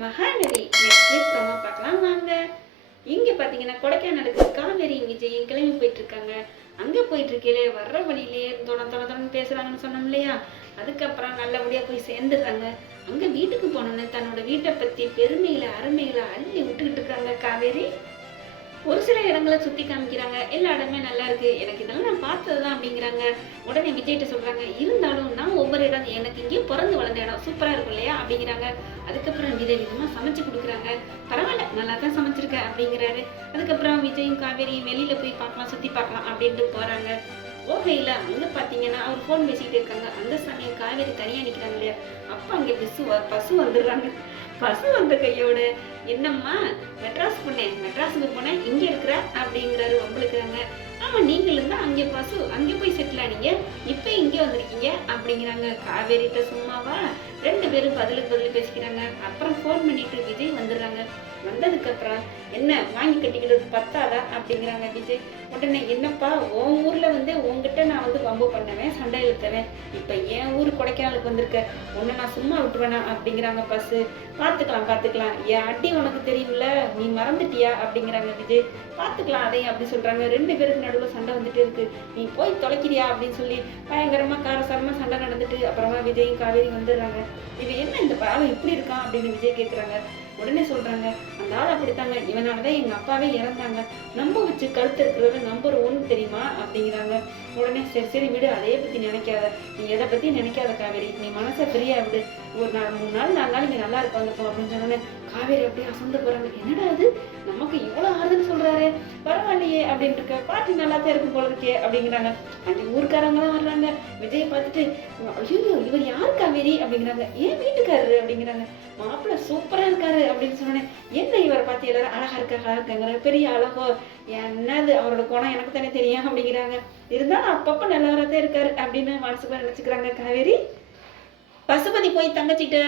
Mahanadi next promo பார்க்கலாம் வாங்க. இங்கே பார்த்தீங்கன்னா கொடைக்கானலுக்கு காவேரி விஜயும் கிளம்பி போயிட்டுருக்காங்க. அங்கே போயிட்டுருக்கையிலே வர்ற வழியிலே தொட தொட தொடன்னு பேசுகிறாங்கன்னு சொன்னோம் இல்லையா? அதுக்கப்புறம் நல்லபடியாக போய் சேர்ந்துடுறாங்க. அங்கே வீட்டுக்கு போனோன்னு தன்னோட வீட்டை பற்றி பெருமைகளை அருமைகளை அள்ளி விட்டுக்கிட்டு இருக்காங்க காவேரி. ஒரு சில இடங்களை சுற்றி காமிக்கிறாங்க. எல்லா இடமே நல்லா இருக்கு. எனக்கு இதெல்லாம் நான் பார்த்தது தான் அப்படிங்கிறாங்க. உடனே விஜய்கிட்ட சொல்கிறாங்க இருந்தாலும் நான் ஒவ்வொரு இடம் எனக்கு இங்கேயும் பிறந்து வளர்ந்த இடம் சூப்பராக இருக்கும் இல்லையா? அப்படிங்கிறாங்க. அதுக்கப்புறம் விஜய் விதமாக சமைச்சு கொடுக்குறாங்க. பரவாயில்ல நல்லா தான் சமைச்சிருக்க அப்படிங்கிறாரு. அதுக்கப்புறம் விஜயும் காவேரியும் வெளியில் போய் பார்க்கலாம் சுற்றி பார்க்கலாம் அப்படின்ட்டு போகிறாங்க ஓகையில் அங்கே பார்த்தீங்கன்னா அவர் ஃபோன் பேசிக்கிட்டு இருக்காங்க. அந்த சமயம் காவேரி தனியாக நிற்கிறாங்க இல்லையா? அப்போ அங்கே பசு வ- பசு வந்துடுறாங்க. பசு வந்த கையோட என்னம்மா மெட்ராஸ் போனேன் மெட்ராஸுக்கு போனேன் இங்கே இருக்கிற? அப்படிங்கிறாரு உங்களுக்குறாங்க ஆமாம் நீங்களும் தான் அங்கே பசு அங்கே போய் செட்டில் ஆனீங்க இப்போ இங்கே வந்திருக்கீங்க அப்படிங்கிறாங்க. காவேரிட்ட சும்மாவா? ரெண்டு பேரும் பதிலுக்கு பதில் பேசிக்கிறாங்க. அப்புறம் ஃபோன் பண்ணிட்டு விஜய் வந்ததுக்கப்புறம் என்ன வாங்கி கட்டிக்கிட்டது பத்தாதா அப்படிங்கிறாங்க விஜய் உடனே என்னப்பா உன் ஊரில் வந்து உங்ககிட்ட நான் வந்து வம்பு பண்ணுவேன் சண்டை இழுத்துவேன். இப்போ என் ஊர் கொடைக்கானலுக்கு வந்திருக்க உன்னை நான் சும்மா விட்டுவேனா அப்படிங்கிறாங்க பஸ்ஸு பார்த்துக்கலாம் பார்த்துக்கலாம். என் அடி உனக்கு தெரியும்ல நீ மறந்துட்டியா? அப்படிங்கிறாங்க விஜய் பார்த்துக்கலாம் அதையும் அப்படி சொல்கிறாங்க ரெண்டு பேருக்கு நடுவில் சண்டை வந்துட்டு இருக்கு. நீ போய் தொலைக்கிறியா? அப்படின்னு சொல்லி பயங்கரமாக காரசாரமாக சண்டை நடந்துட்டு அப்புறமா விஜயும் காவேரி வந்துடுறாங்க. இது என்ன இந்த பாவம் இப்படி இருக்கான்? அப்படின்னு விஜய் கேட்குறாங்க உடனே சொல்கிறாங்க அந்த ஆள் அப்படித்தாங்க இவனாலதான் தான் எங்கள் அப்பாவே இறந்தாங்க. நம்ப வச்சு கழுத்து இருக்கிறது நம்பர் ஒன் தெரியுமா? அப்படிங்கிறாங்க. உடனே சரி சரி விடு அதே பற்றி நினைக்காத. நீ எதை பற்றி நினைக்காத காவேரி? நீ மனசை ஃப்ரீயா விடு. ஒரு நாள் மூணு நாள் நாலு நாள் இங்கே நல்லா இருப்பாங்க அப்படின்னு சொன்னோன்னே காவேரி அப்படியே அசந்து போறாங்க. என்னடா அது? நமக்கு இவ்வளோ பரவாயில்லையே அப்படின்ட்டு இருக்க பாட்டு நல்லா தான் இருக்கும் போல இருக்கே அப்படிங்கிறாங்க. அந்த ஊருக்காரங்களாம் வர்றாங்க. விஜயை பார்த்துட்டு ஐயோ இவர் யார் காவேரி? அப்படிங்கிறாங்க. ஏன் வீட்டுக்காரரு? அப்படிங்கிறாங்க. மாப்பிள்ளை சூப்பரா இருக்காரு அப்படின்னு சொன்னேன் என்ன இவரை பார்த்து எல்லாரும் அழகா இருக்கா அழகா இருக்காங்கிற பெரிய அழகோ? என்னது அவரோட குணம் எனக்கு தானே தெரியும் அப்படிங்கிறாங்க. இருந்தாலும் அப்பப்போ நல்லவராக இருக்காரு அப்படின்னு மனசுக்குள்ள நினச்சிக்கிறாங்க காவேரி. பசுபதி போய் தங்கச்சிட்ட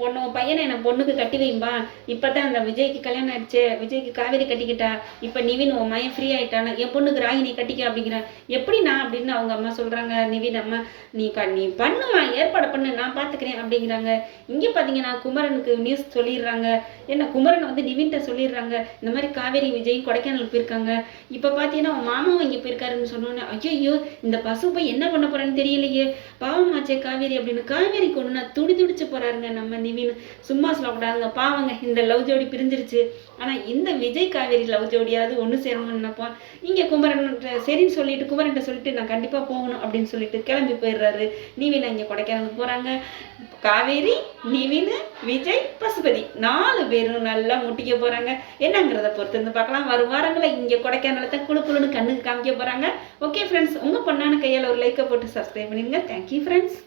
பொண்ணு உன் பையனை என்ன பொண்ணுக்கு கட்டி வைம்பா இப்பதான் அந்த விஜய்க்கு கல்யாணம் ஆயிடுச்சு. விஜய்க்கு காவேரி கட்டிக்கிட்டா. இப்ப நிவின் உன் மயம் ஃப்ரீ ஆயிட்டான? என் பொண்ணுக்கு ராகினி கட்டிக்க அப்படிங்கிறான் எப்படிண்ணா அப்படின்னு அவங்க அம்மா சொல்றாங்க. நிவின் அம்மா நீ நீ பண்ணுமா? ஏற்பாடு பண்ணு. நான் பாத்துக்கிறேன் அப்படிங்கிறாங்க. இங்க பாத்தீங்கன்னா குமரனுக்கு நியூஸ் சொல்லிடுறாங்க. என்ன குமரன் வந்து நிவின்கிட்ட சொல்லிடுறாங்க. இந்த மாதிரி காவேரி விஜய் கொடைக்கானல் போயிருக்காங்க. இப்ப பாத்தீங்கன்னா உன் மாமாவும் இங்க போயிருக்காருன்னு சொன்னோன்னே ஐயோ இந்த பசு போய் என்ன பண்ண போறான்னு தெரியலையே. பாவமாச்சே காவேரி அப்படின்னு. காவேரி காவேரிக்கு துடி துடிச்சு போறாருங்க நம்ம நிவின். சும்மா சொல்லக்கூடாதுங்க. பாவங்க இந்த லவ் ஜோடி பிரிஞ்சிருச்சு. ஆனா இந்த விஜய் காவேரி லவ் ஜோடியாவது ஒண்ணு சேரணும்னு நினைப்போம். இங்க குமரன் சரின்னு சொல்லிட்டு குமரன்ட்ட சொல்லிட்டு நான் கண்டிப்பா போகணும் அப்படின்னு சொல்லிட்டு கிளம்பி போயிடுறாரு. நிவின் இங்க கொடைக்கானலுக்கு போறாங்க. காவேரி நிவின் விஜய் பசுபதி நாலு பேரும் நல்லா முட்டிக்க போறாங்க. என்னங்கிறத பொறுத்து இருந்து பார்க்கலாம். வரும் வாரங்களில் இங்க கொடைக்கானல தான் குழு குழுன்னு கண்ணுக்கு காமிக்க போறாங்க. ஓகே ஃப்ரெண்ட்ஸ் உங்க பொண்ணான கையால ஒரு லைக்கை போட்டு சப்ஸ்கிரைப் பண்ணிடுங்க. Thank you friends